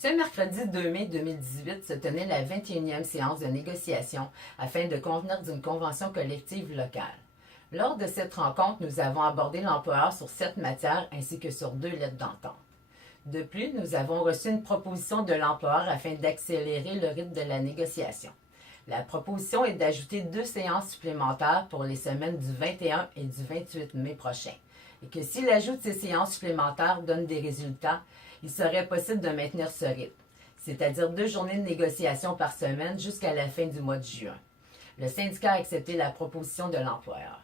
Ce mercredi 2 mai 2018 se tenait la 21e séance de négociation afin de convenir d'une convention collective locale. Lors de cette rencontre, nous avons abordé l'employeur sur 7 matières ainsi que sur 2 lettres d'entente. De plus, nous avons reçu une proposition de l'employeur afin d'accélérer le rythme de la négociation. La proposition est d'ajouter 2 séances supplémentaires pour les semaines du 21 et du 28 mai prochain, et que si l'ajout de ces séances supplémentaires donne des résultats, il serait possible de maintenir ce rythme, c'est-à-dire 2 journées de négociation par semaine jusqu'à la fin du mois de juin. Le syndicat a accepté la proposition de l'employeur.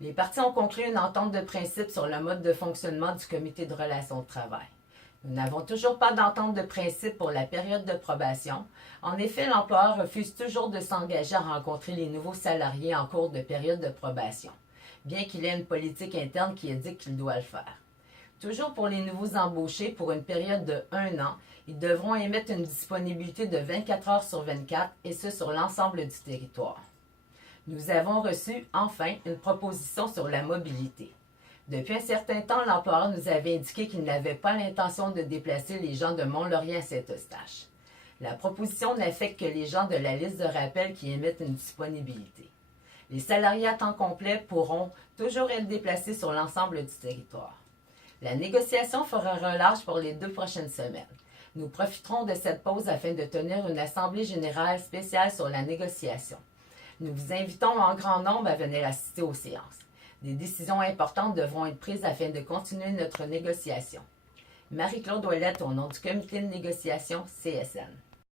Les parties ont conclu une entente de principe sur le mode de fonctionnement du comité de relations de travail. Nous n'avons toujours pas d'entente de principe pour la période de probation. En effet, l'employeur refuse toujours de s'engager à rencontrer les nouveaux salariés en cours de période de probation, bien qu'il ait une politique interne qui indique qu'il doit le faire. Toujours pour les nouveaux embauchés, pour une période de 1 an, ils devront émettre une disponibilité de 24 heures sur 24, et ce sur l'ensemble du territoire. Nous avons reçu, enfin, une proposition sur la mobilité. Depuis un certain temps, l'employeur nous avait indiqué qu'il n'avait pas l'intention de déplacer les gens de Mont-Laurier à Saint-Eustache. La proposition n'affecte que les gens de la liste de rappel qui émettent une disponibilité. Les salariés à temps complet pourront toujours être déplacés sur l'ensemble du territoire. La négociation fera relâche pour les 2 prochaines semaines. Nous profiterons de cette pause afin de tenir une assemblée générale spéciale sur la négociation. Nous vous invitons en grand nombre à venir assister aux séances. Des décisions importantes devront être prises afin de continuer notre négociation. Marie-Claude Ouellette au nom du comité de négociation CSN.